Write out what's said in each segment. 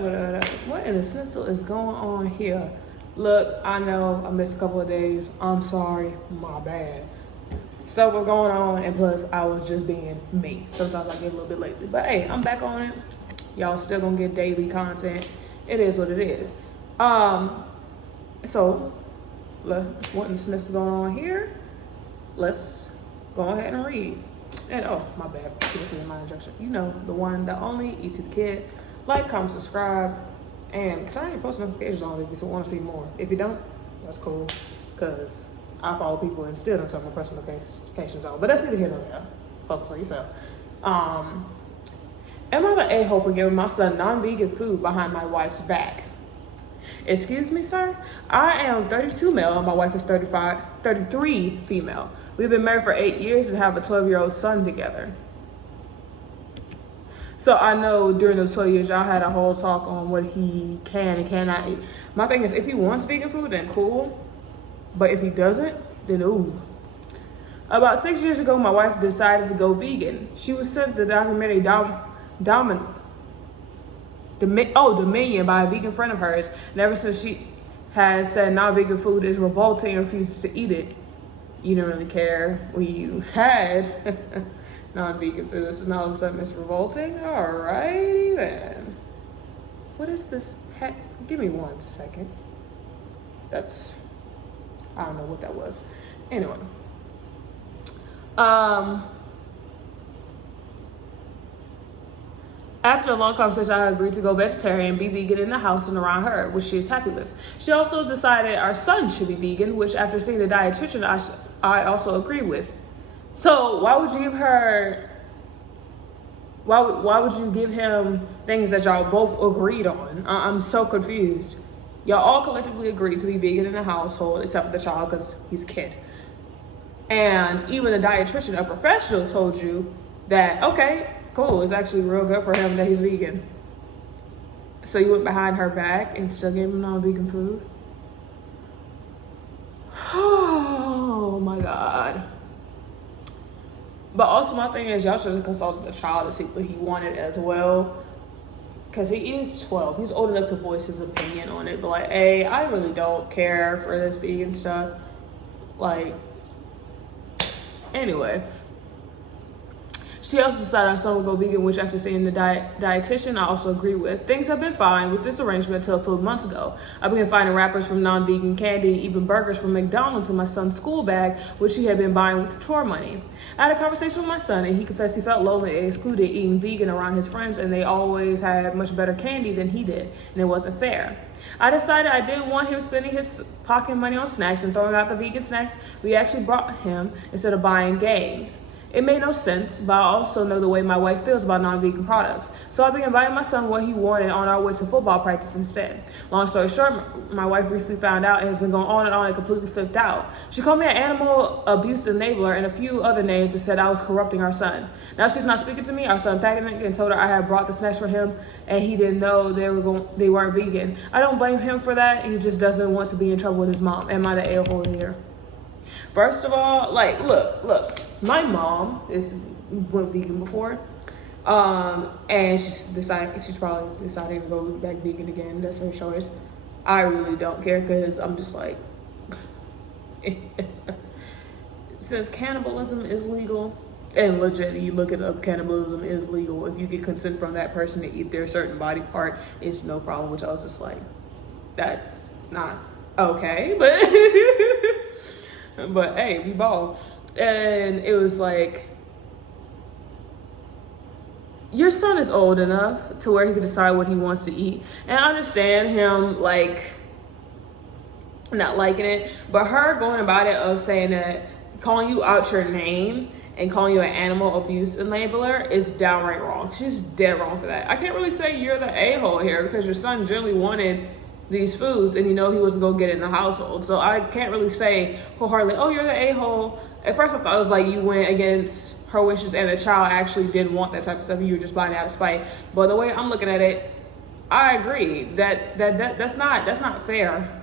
What in the schnitzel is going on here? Look, I know I missed a couple of days. I'm sorry, my bad. Stuff was going on, and plus I was just being me. Sometimes I get a little bit lazy, but hey, I'm back on it. Y'all still gonna get daily content. It is what it is. So what in the schnitzel is going on here? Let's go ahead and read. And oh, my bad, my injection. You know, the one, the only, ET the Kid. Like, comment, subscribe, and turn your post notifications on if you want to see more. If you don't, that's cool, because I follow people and still don't turn my post notifications on. But that's neither here nor there. Focus on yourself. Am I the a-hole for giving my son non-vegan food behind my wife's back? Excuse me, sir? I am 32 male and my wife is 33 female. We've been married for 8 years and have a 12-year-old son together. So I know during those 12 years, y'all had a whole talk on what he can and cannot eat. My thing is, if he wants vegan food, then cool. But if he doesn't, then ooh. About 6 years ago, my wife decided to go vegan. She was sent the documentary Dominion by a vegan friend of hers. And ever since she has said non-vegan food is revolting and refuses to eat it. You didn't really care when you had non-vegan food, so now all of a sudden it's revolting? Alrighty then. What is this pet? Give me 1 second. I don't know what that was. Anyway. After a long conversation, I agreed to go vegetarian and be vegan in the house and around her, which she is happy with. She also decided our son should be vegan, which after seeing the dietitian, I also agree with. So why would you give her, why would you give him things that y'all both agreed on? I'm so confused. Y'all all collectively agreed to be vegan in the household, except for the child, because he's a kid. And even the dietitian, a professional, told you that, okay, cool, it's actually real good for him that he's vegan. So you went behind her back and still gave him non-vegan food? Oh my God. But also my thing is, y'all should have consulted the child to see what he wanted as well. Because he is 12. He's old enough to voice his opinion on it. But like, hey, I really don't care for this vegan stuff. Like, anyway. She also decided our son would go vegan, which after seeing the dietitian, I also agree with. Things have been fine with this arrangement until a few months ago. I began finding wrappers from non-vegan candy, even burgers from McDonald's in my son's school bag, which he had been buying with chore money. I had a conversation with my son, and he confessed he felt lonely and excluded eating vegan around his friends, and they always had much better candy than he did, and it wasn't fair. I decided I didn't want him spending his pocket money on snacks and throwing out the vegan snacks we actually brought him instead of buying games. It made no sense, but I also know the way my wife feels about non-vegan products. So I began buying my son what he wanted on our way to football practice instead. Long story short, my wife recently found out and has been going on and completely flipped out. She called me an animal abuse enabler and a few other names and said I was corrupting our son. Now she's not speaking to me. Our son packed it and told her I had brought the snacks for him and he didn't know they weren't vegan. I don't blame him for that. He just doesn't want to be in trouble with his mom. Am I the a-hole here? First of all, like, look, my mom went vegan before, and she's probably deciding to go back vegan again. That's her choice. I really don't care, because I'm just like, since cannibalism is legal, and legit, you look it up, cannibalism is legal. If you get consent from that person to eat their certain body part, it's no problem, which I was just like, that's not okay, but hey, we ball. And it was like, your son is old enough to where he can decide what he wants to eat. And I understand him, like, not liking it, but her going about it of saying that, calling you out your name and calling you an animal abuse enabler is downright wrong. She's dead wrong for that. I can't really say you're the a-hole here, because your son generally wanted these foods and he wasn't gonna get it in the household. So I can't really say wholeheartedly, oh, you're the a-hole. At first I thought it was like you went against her wishes and the child actually didn't want that type of stuff and you were just buying it out of spite. But the way I'm looking at it, I agree that's not fair.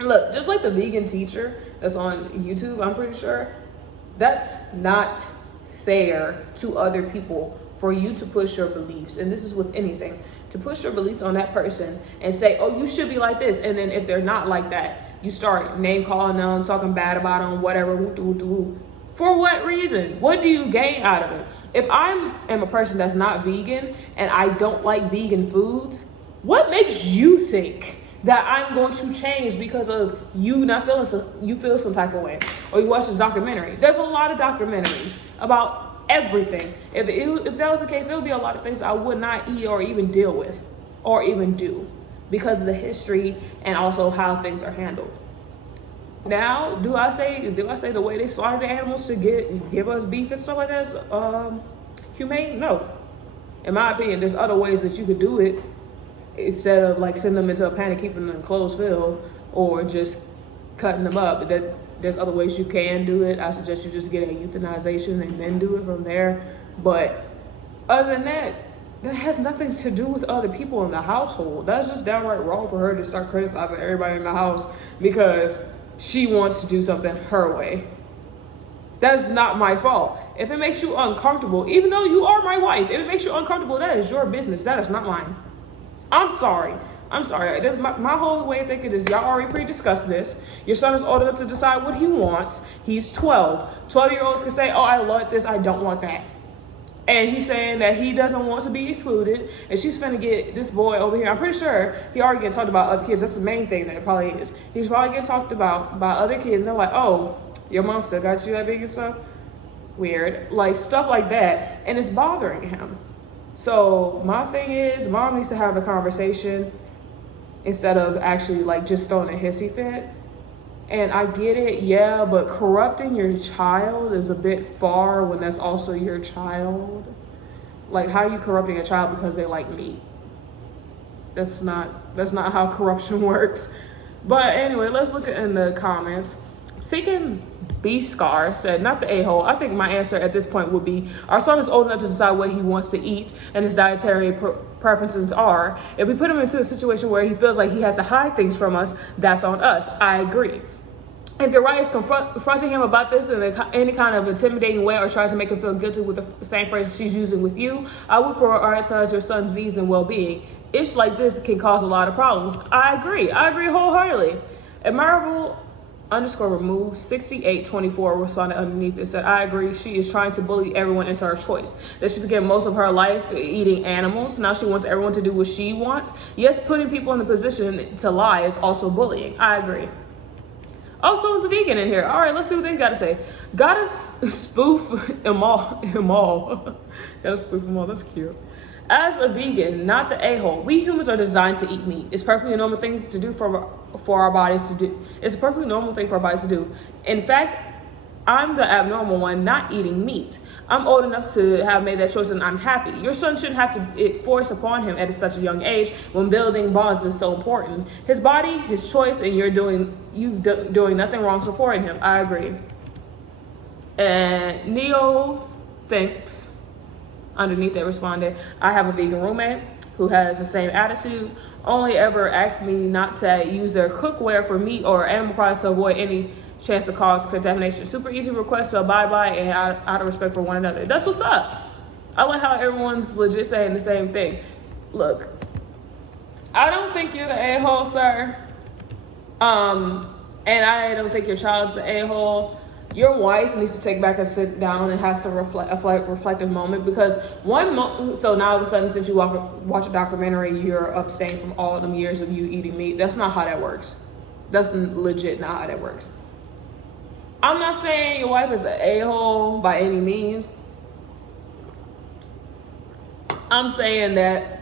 Look, just like the vegan teacher that's on YouTube, I'm pretty sure, that's not fair to other people for you to push your beliefs. And this is with anything. to push your beliefs on that person and say, oh, you should be like this. And then if they're not like that, you start name calling them, talking bad about them, whatever. For what reason? What do you gain out of it? If I am a person that's not vegan and I don't like vegan foods, what makes you think that I'm going to change because of you not feeling you feel some type of way, or you watch this documentary? There's a lot of documentaries about everything. If that was the case, there would be a lot of things I would not eat or even deal with or even do because of the history and also how things are handled. Now, do I say the way they slaughter the animals to give us beef and stuff like that is humane? No. In my opinion, there's other ways that you could do it instead of like sending them into a pen and keeping them in a closed field or just cutting them up. There's other ways you can do it. I suggest you just get a euthanization and then do it from there. But other than that, that has nothing to do with other people in the household. That's just downright wrong for her to start criticizing everybody in the house because she wants to do something her way. That is not my fault. If it makes you uncomfortable, even though you are my wife, if it makes you uncomfortable, that is your business. That is not mine. I'm sorry. My whole way of thinking is y'all already pre-discussed this. Your son is old enough to decide what he wants. He's 12. 12-year-olds can say, oh, I want this, I don't want that. And he's saying that he doesn't want to be excluded. And she's finna get this boy over here. I'm pretty sure he already getting talked about other kids. That's the main thing that it probably is. He's probably getting talked about by other kids. And they're like, oh, your mom still got you that big and stuff? Weird. Like, stuff like that. And it's bothering him. So my thing is, mom needs to have a conversation instead of actually like just throwing a hissy fit. And I get it, yeah, but corrupting your child is a bit far when that's also your child. Like, how are you corrupting a child because they like meat? That's not how corruption works. But anyway, let's look in the comments. Seeking B-Scar said, not the a-hole. I think my answer at this point would be, our son is old enough to decide what he wants to eat and his dietary preferences are. If we put him into a situation where he feels like he has to hide things from us, that's on us. I agree. If your right is confronting him about this in any kind of intimidating way or trying to make him feel guilty with the same phrase she's using with you, I would prioritize your son's needs and well-being. Ish like this can cause a lot of problems. I agree wholeheartedly. Admirable _remove 6824 responded underneath and said, I agree. She is trying to bully everyone into her choice. That she began most of her life eating animals. Now she wants everyone to do what she wants. Yes, putting people in the position to lie is also bullying. I agree. Oh, someone's a vegan in here. All right, let's see what they got to say. Gotta spoof them all. Gotta spoof them all. That's cute. As a vegan, not the a-hole, we humans are designed to eat meat. It's perfectly a normal thing to do for our bodies to do. It's a perfectly normal thing for our bodies to do. In fact, I'm the abnormal one not eating meat. I'm old enough to have made that choice and I'm happy. Your son shouldn't have to force upon him at such a young age when building bonds is so important. His body, his choice, and you're doing nothing wrong supporting him. I agree. And Neo thinks underneath that responded, I have a vegan roommate who has the same attitude, only ever asks me not to use their cookware for meat or animal products to avoid any chance to cause contamination. Super easy request to abide by and out of respect for one another. That's what's up. I like how everyone's legit saying the same thing. Look, I don't think you're the a-hole, sir. And I don't think your child's the a-hole. Your wife needs to take back and sit down and have some reflective moment, because so now all of a sudden, since you watch a documentary, you're abstaining from all of them years of you eating meat. That's not how that works. That's legit not how that works. I'm not saying your wife is an a-hole by any means. I'm saying that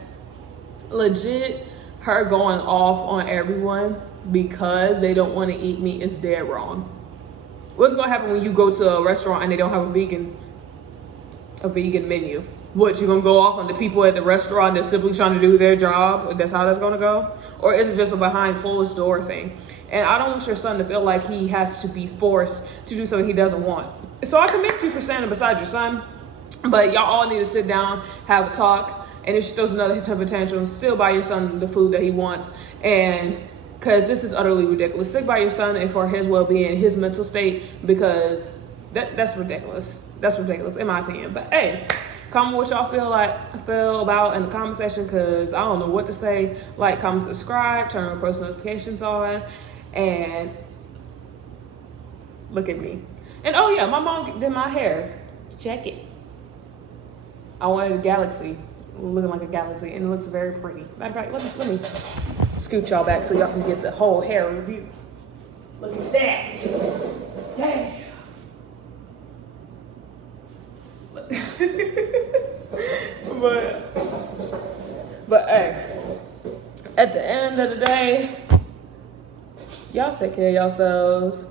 legit her going off on everyone because they don't want to eat meat is dead wrong. What's gonna happen when you go to a restaurant and they don't have a vegan menu? What, you gonna go off on the people at the restaurant that's simply trying to do their job? That's how that's gonna go? Or is it just a behind closed door thing? And I don't want your son to feel like he has to be forced to do something he doesn't want. So I commend you for standing beside your son, but y'all all need to sit down, have a talk, and if she throws another temper tantrum, still buy your son the food that he wants. And because this is utterly ridiculous. Stick by your son and for his well-being and his mental state, because that's ridiculous. That's ridiculous in my opinion. But hey, Comment what y'all feel about in the comment section, because I don't know what to say. Like, comment, subscribe, turn on post notifications on, and look at me. And oh yeah, my mom did my hair. Check it. I wanted a galaxy, looking like a galaxy, and it looks very pretty. Matter of fact, let me scoot y'all back so y'all can get the whole hair review. Look at that. Yeah. but hey, at the end of the day, y'all take care of yourselves.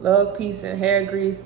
Love, peace, and hair grease.